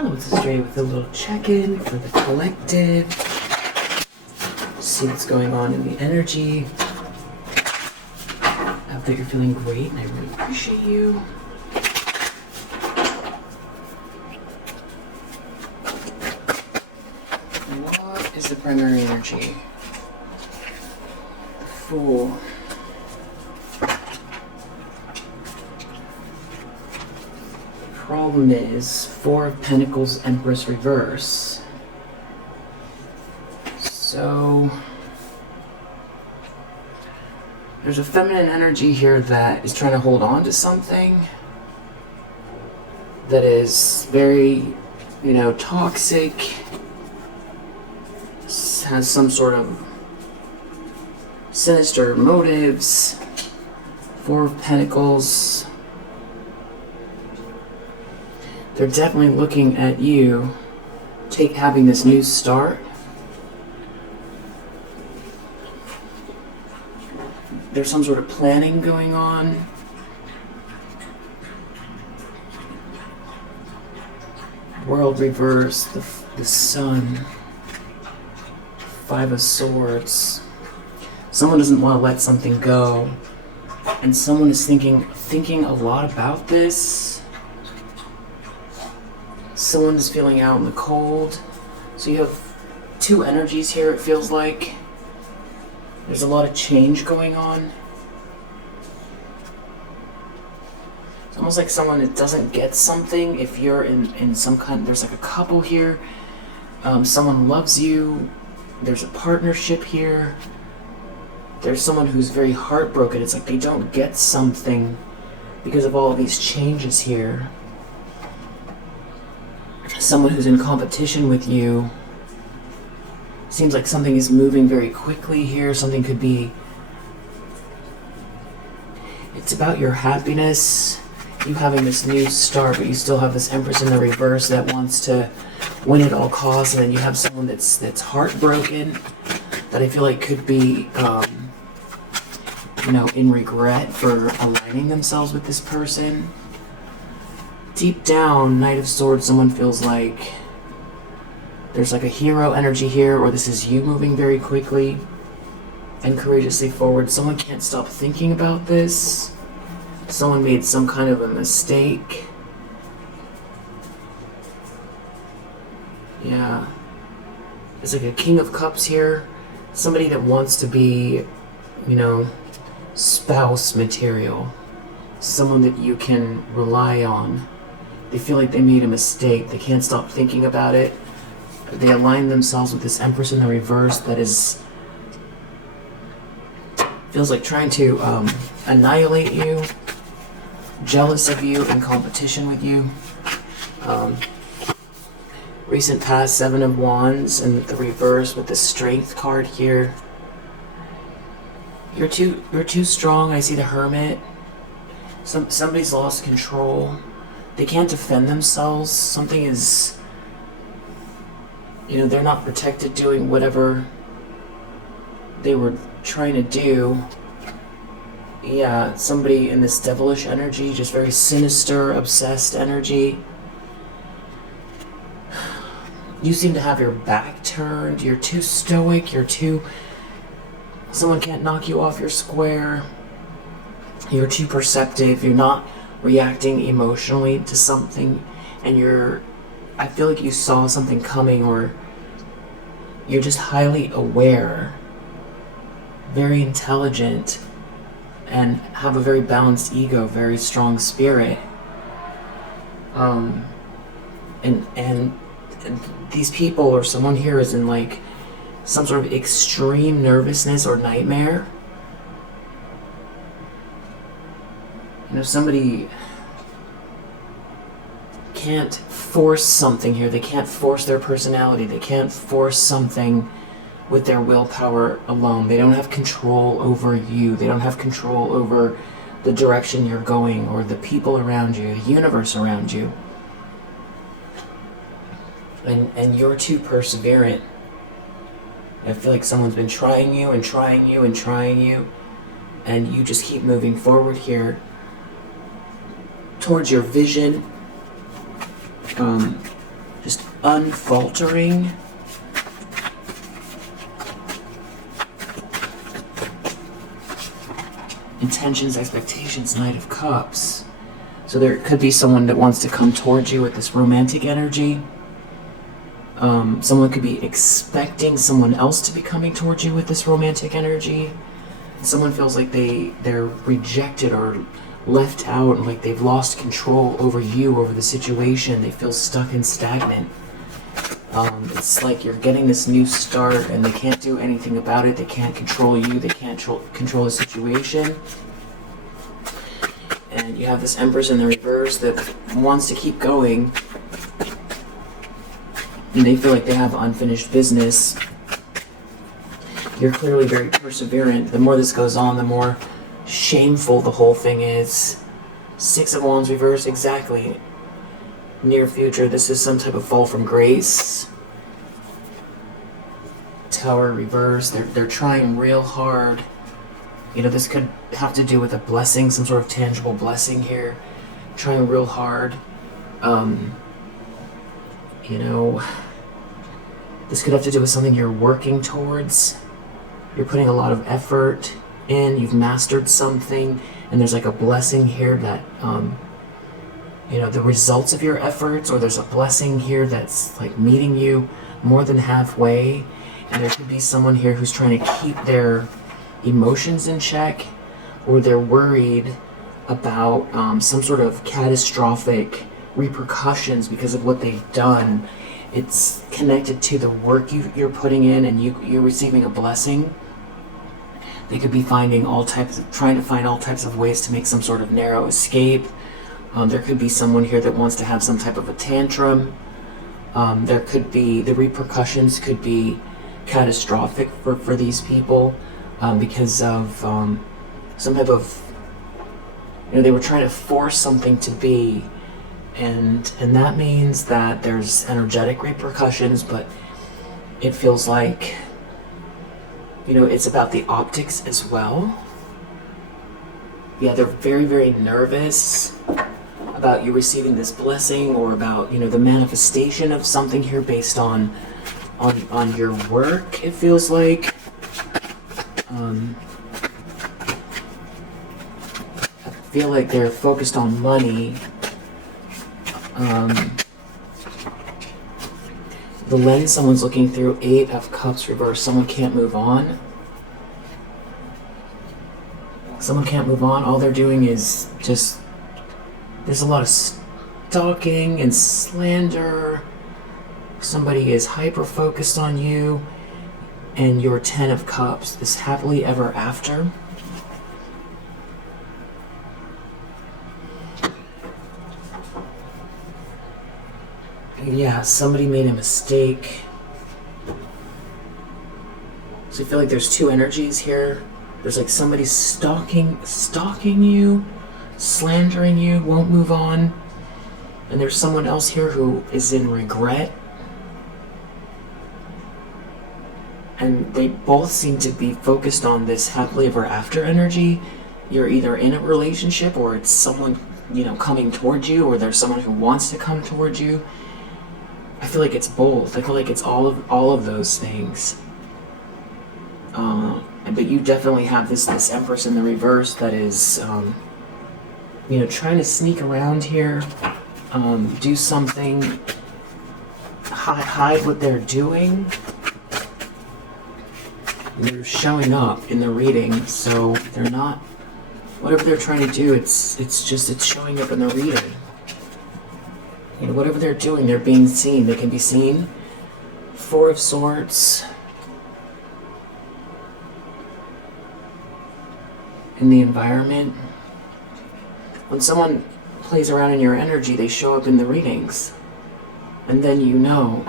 Hello, it's Astray with a little check-in for the collective. See what's going on in the energy. I hope that you're feeling great, and I really appreciate you. What is the primary energy? Fool. Problem is, Four of Pentacles, Empress reverse. So there's a feminine energy here that is trying to hold on to something that is very, toxic, has some sort of sinister motives. Four of Pentacles. They're definitely looking at you having this new start. There's some sort of planning going on. World reverse, the Sun, Five of Swords. Someone doesn't want to let something go, and someone is thinking a lot about this. Someone is feeling out in the cold. So you have two energies here, it feels like. There's a lot of change going on. It's almost like someone that doesn't get something. If you're in some kind, there's like a couple here. Someone loves you. There's a partnership here. There's someone who's very heartbroken. It's like they don't get something because of all of these changes here. Someone who's in competition with you. Seems like something is moving very quickly here. Something could be... It's about your happiness. You having this new start, but you still have this Empress in the reverse that wants to win at all costs. And then you have someone that's heartbroken that I feel like could be, in regret for aligning themselves with this person. Deep down, Knight of Swords, someone feels like there's like a hero energy here, or this is you moving very quickly and courageously forward. Someone can't stop thinking about this. Someone made some kind of a mistake. Yeah. There's like a King of Cups here. Somebody that wants to be, spouse material. Someone that you can rely on. They feel like they made a mistake. They can't stop thinking about it. They align themselves with this Empress in the reverse that is... feels like trying to annihilate you. Jealous of you, in competition with you. Recent past, Seven of Wands, and the reverse with the Strength card here. You're too strong. I see the Hermit. Somebody's lost control. They can't defend themselves. Something is... they're not protected doing whatever they were trying to do. Yeah, somebody in this devilish energy, just very sinister, obsessed energy. You seem to have your back turned. You're too stoic. Someone can't knock you off your square. You're too perceptive. You're not reacting emotionally to something, and I feel like you saw something coming, or you're just highly aware, very intelligent, and have a very balanced ego, very strong spirit. And these people, or someone here, is in like some sort of extreme nervousness or nightmare. Somebody can't force something here. They can't force their personality. They can't force something with their willpower alone. They don't have control over you. They don't have control over the direction you're going, or the people around you, the universe around you. And you're too perseverant. I feel like someone's been trying you and trying you and trying you, and you just keep moving forward here towards your vision. just unfaltering. Intentions, expectations, Knight of Cups. So there could be someone that wants to come towards you with this romantic energy. Someone could be expecting someone else to be coming towards you with this romantic energy. Someone feels like they're rejected or left out, like they've lost control over you, over the situation. They feel stuck and stagnant. It's like you're getting this new start and they can't do anything about it. They can't control you. They can't control the situation. And you have this Empress in the reverse that wants to keep going. And they feel like they have unfinished business. You're clearly very perseverant. The more this goes on, the more shameful the whole thing is. Six of Wands reverse, exactly. Near future, this is some type of fall from grace. Tower reverse, they're trying real hard. You know, this could have to do with a blessing, some sort of tangible blessing here. Trying real hard. You know, this could have to do with something you're working towards. You're putting a lot of effort in, you've mastered something, and there's like a blessing here that, you know, the results of your efforts, or there's a blessing here that's like meeting you more than halfway. And there could be someone here who's trying to keep their emotions in check, or they're worried about some sort of catastrophic repercussions because of what they've done. It's connected to the work you're putting in, and you're receiving a blessing. They could be trying to find all types of ways to make some sort of narrow escape. There could be someone here that wants to have some type of a tantrum. There could be, the repercussions could be catastrophic for these people because of some type of, you know, they were trying to force something to be, and that means that there's energetic repercussions, but it feels like, you know, it's about the optics as well. Yeah, they're very, very nervous about you receiving this blessing, or about, you know, the manifestation of something here based on your work, it feels like. I feel like they're focused on money. The lens someone's looking through, 8 of Cups reverse, someone can't move on. Someone can't move on, all they're doing is just, there's a lot of stalking and slander. Somebody is hyper-focused on you, and your 10 of Cups, this happily ever after. Yeah, somebody made a mistake. So I feel like there's two energies here. There's like somebody stalking you, slandering you, won't move on. And there's someone else here who is in regret. And they both seem to be focused on this happily ever after energy. You're either in a relationship, or it's someone, you know, coming towards you, or there's someone who wants to come towards you. I feel like it's both. I feel like it's all of those things. But you definitely have this Empress in the reverse that is, you know, trying to sneak around here, do something, hide what they're doing. They're showing up in the reading, so they're not, whatever they're trying to do, it's showing up in the reading. You know, whatever they're doing, they're being seen. They can be seen. 4 of Swords. In the environment. When someone plays around in your energy, they show up in the readings. And then you know,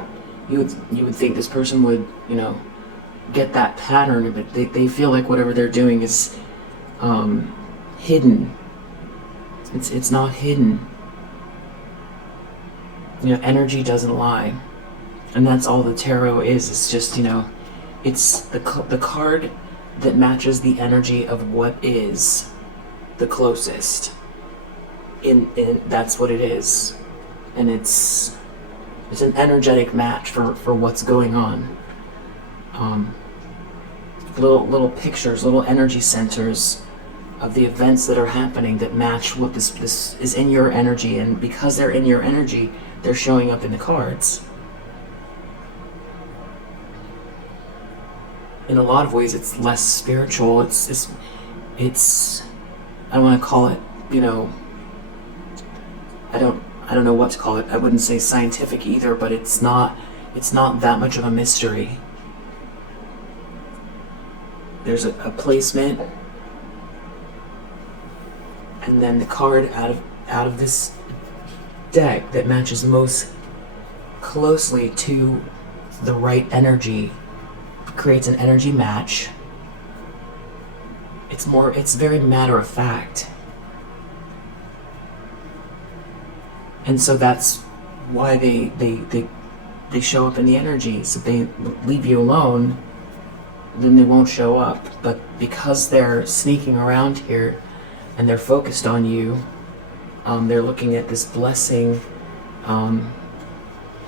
you would think this person would, you know, get that pattern, but they feel like whatever they're doing is hidden. It's not hidden. You know, energy doesn't lie, and that's all the tarot is. It's just, you know, it's the card that matches the energy of what is the closest. In that's what it is, and it's It's an energetic match for what's going on. Little pictures, little energy centers of the events that are happening that match what this is in your energy, and because they're in your energy, they're showing up in the cards. In a lot of ways, it's less spiritual. It's I don't want to call it, I don't know what to call it. I wouldn't say scientific either, but it's not that much of a mystery. There's a placement, and then the card out of this deck that matches most closely to the right energy creates an energy match. It's very matter of fact. And so that's why they show up in the energies. If they leave you alone, then they won't show up. But because they're sneaking around here and they're focused on you, they're looking at this blessing.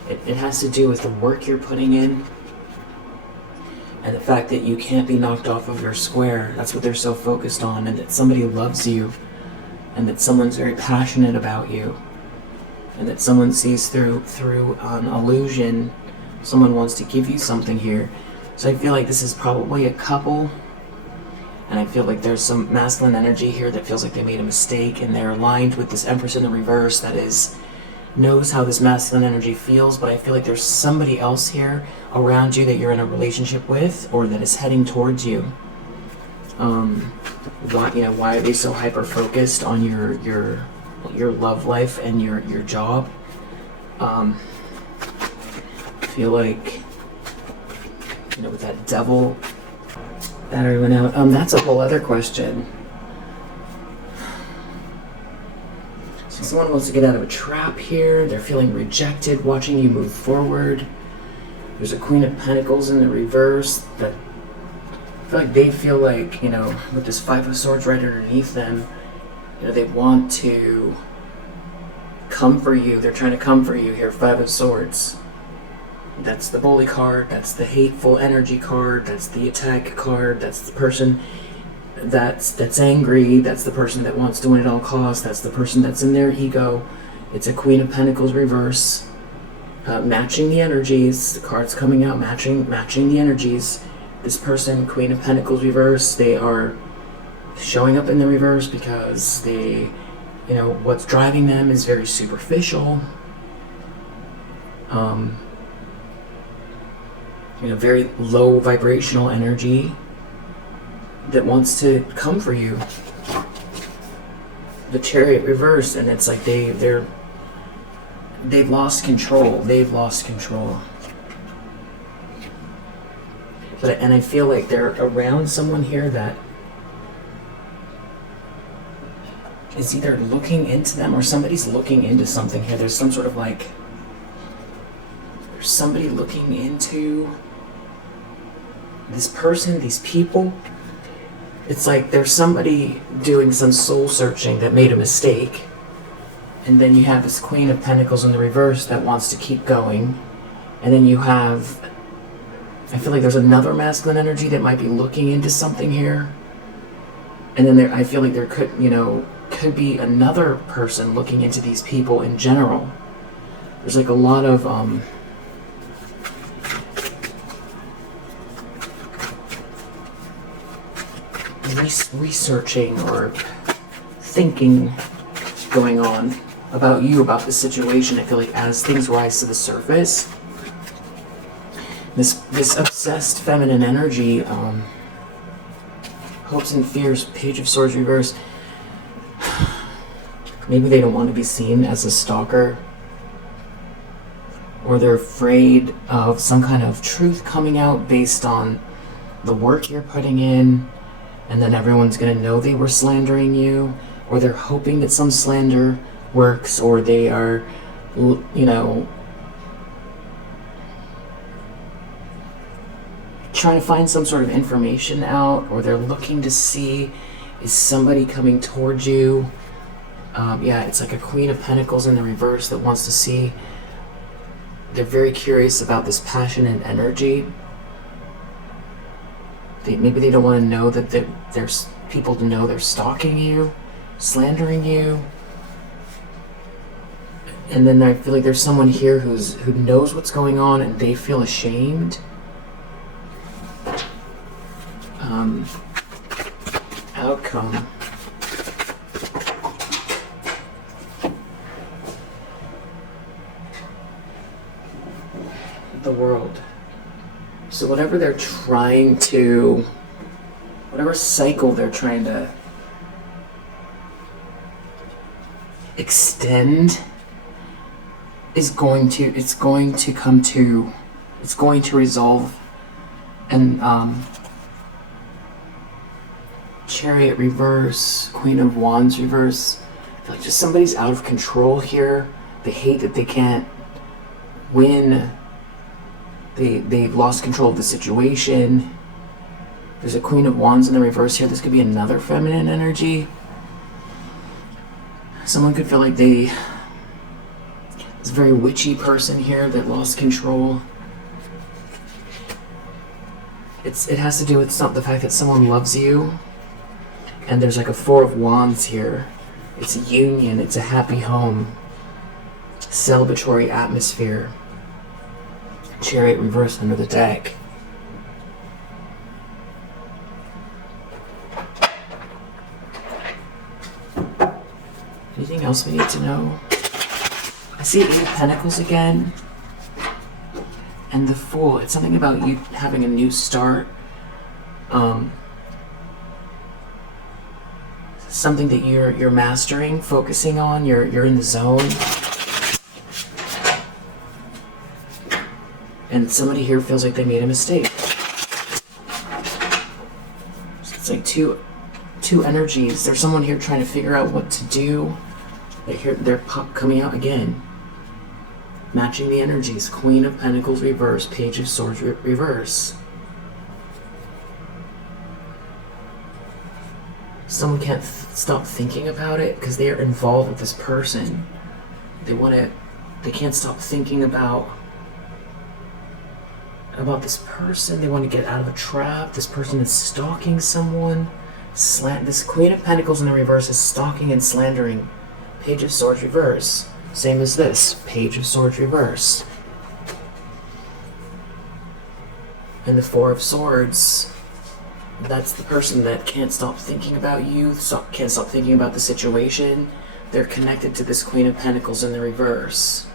It has to do with the work you're putting in and the fact that you can't be knocked off of your square. That's what they're so focused on, and that somebody loves you, and that someone's very passionate about you, and that someone sees through an illusion. Someone wants to give you something here. So I feel like this is probably a couple, and I feel like there's some masculine energy here that feels like they made a mistake, and they're aligned with this Empress in the reverse that knows how this masculine energy feels. But I feel like there's somebody else here around you that you're in a relationship with, or that is heading towards you. Why are they so hyper focused on your love life and your job? I feel like, with that devil battery went out. That's a whole other question. So someone wants to get out of a trap here. They're feeling rejected, watching you move forward. There's a Queen of Pentacles in the reverse that I feel like they feel like, with this Five of Swords right underneath them, they want to come for you. They're trying to come for you here, Five of Swords. That's the bully card, that's the hateful energy card, that's the attack card, that's the person that's angry, that's the person that wants to win at all costs, that's the person that's in their ego. It's a Queen of Pentacles reverse, matching the energies. The cards coming out matching the energies. This person, Queen of Pentacles reverse, they are showing up in the reverse because they, what's driving them is very superficial. Very low vibrational energy that wants to come for you. The Chariot reverse, and it's like they've lost control. They've lost control. And I feel like they're around someone here that is either looking into them, or somebody's looking into something here. There's some sort of there's somebody looking into this person, these people. It's like there's somebody doing some soul searching that made a mistake. And then you have this Queen of Pentacles in the reverse that wants to keep going. And then you have, I feel like there's another masculine energy that might be looking into something here. And then I feel like there could be another person looking into these people in general. There's like a lot of researching or thinking going on about you, about the situation. I feel like as things rise to the surface, this obsessed feminine energy, hopes and fears, Page of Swords reverse. Maybe they don't want to be seen as a stalker, or they're afraid of some kind of truth coming out based on the work you're putting in, and then everyone's going to know they were slandering you, or they're hoping that some slander works, or they are, trying to find some sort of information out, or they're looking to see, is somebody coming towards you? It's like a Queen of Pentacles in the reverse that wants to see they're very curious about this passionate energy. Maybe they don't want to know that there's people to know they're stalking you, slandering you. And then I feel like there's someone here who knows what's going on and they feel ashamed. Outcome. The world. So whatever they're trying to, whatever cycle they're trying to extend it's going to resolve. And Chariot reverse, Queen of Wands reverse. I feel like just somebody's out of control here. They hate that they can't win. They've lost control of the situation. There's a Queen of Wands in the reverse here. This could be another feminine energy. Someone could feel like there's a very witchy person here that lost control. It has to do with the fact that someone loves you. And there's like a Four of Wands here. It's a union. It's a happy home. Celebratory atmosphere. Chariot reversed under the deck. Anything else we need to know? I see Eight of Pentacles again. And the Fool. It's something about you having a new start. Something that you're mastering, focusing on. You're in the zone. And somebody here feels like they made a mistake. So it's like two energies. There's someone here trying to figure out what to do. They're coming out again. Matching the energies. Queen of Pentacles reverse. Page of Swords reverse. Someone can't stop thinking about it because they are involved with this person. They can't stop thinking about this person. They want to get out of a trap. This person is stalking someone. This Queen of Pentacles in the reverse is stalking and slandering. Page of Swords reverse. Same as this. Page of Swords reverse. And the Four of Swords. That's the person that can't stop thinking about you, can't stop thinking about the situation. They're connected to this Queen of Pentacles in the reverse.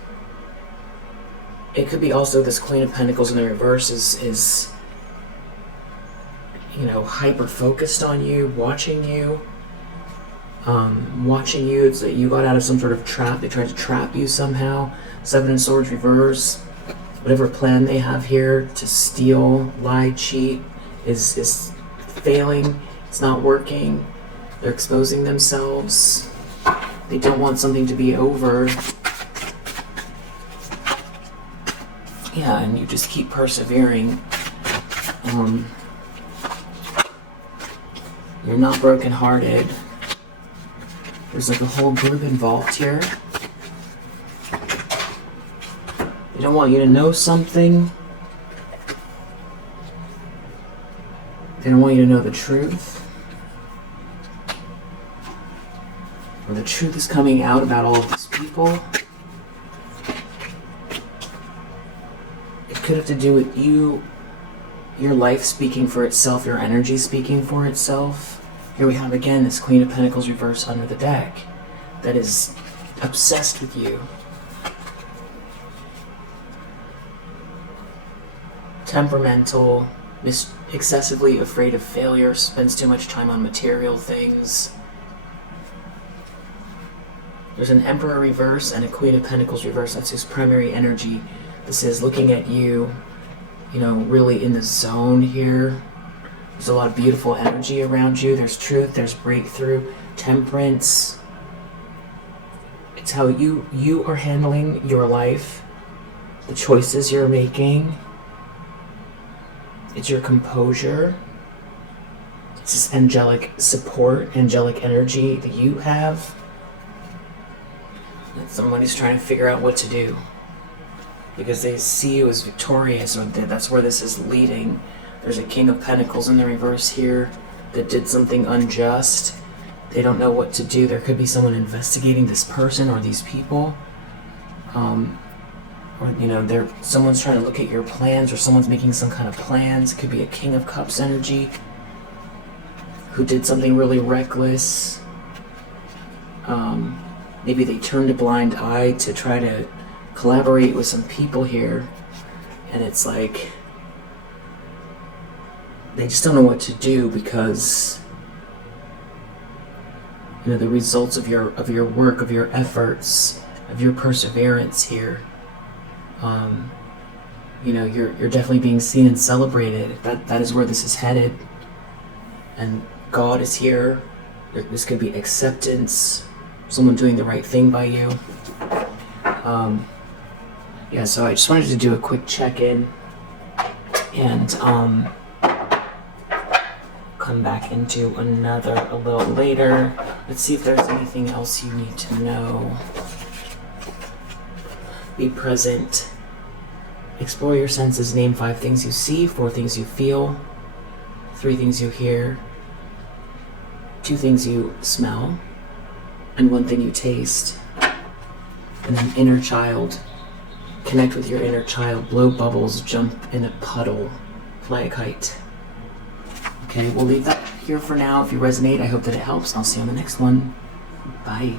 It could be also this Queen of Pentacles in the reverse is hyper focused on you, watching you. It's that you got out of some sort of trap. They tried to trap you somehow. Seven of Swords reverse. Whatever plan they have here to steal, lie, cheat is failing. It's not working. They're exposing themselves. They don't want something to be over. Yeah, and you just keep persevering. You're not brokenhearted. There's like a whole group involved here. They don't want you to know something. They don't want you to know the truth. Or the truth is coming out about all of these people. It could have to do with you, your life speaking for itself, your energy speaking for itself. Here we have again this Queen of Pentacles reversed under the deck that is obsessed with you. Temperamental, excessively afraid of failure, spends too much time on material things. There's an Emperor reverse and a Queen of Pentacles reverse. That's his primary energy. This is looking at you, really in the zone here. There's a lot of beautiful energy around you. There's truth, there's breakthrough, temperance. It's how you are handling your life, the choices you're making. It's your composure. It's this angelic support, angelic energy that you have. That somebody's trying to figure out what to do. because they see you as victorious, or that's where this is leading. There's a King of Pentacles in the reverse here that did something unjust. They don't know what to do. There could be someone investigating this person or these people. Or, you know, someone's trying to look at your plans, or someone's making some kind of plans. It could be a King of Cups energy who did something really reckless. Maybe they turned a blind eye to try to collaborate with some people here, and it's like they just don't know what to do, because you know the results of your work, of your efforts, of your perseverance here. You know, you're definitely being seen and celebrated. That is where this is headed, and God is here. This could be acceptance, someone doing the right thing by you. Yeah, so I just wanted to do a quick check-in and come back into another a little later. Let's see if there's anything else you need to know. Be present. Explore your senses. Name 5 things you see, 4 things you feel, 3 things you hear, 2 things you smell, and 1 thing you taste. And then inner child. Connect with your inner child. Blow bubbles. Jump in a puddle. Fly a kite. Okay, we'll leave that here for now. If you resonate, I hope that it helps. I'll see you on the next one. Bye.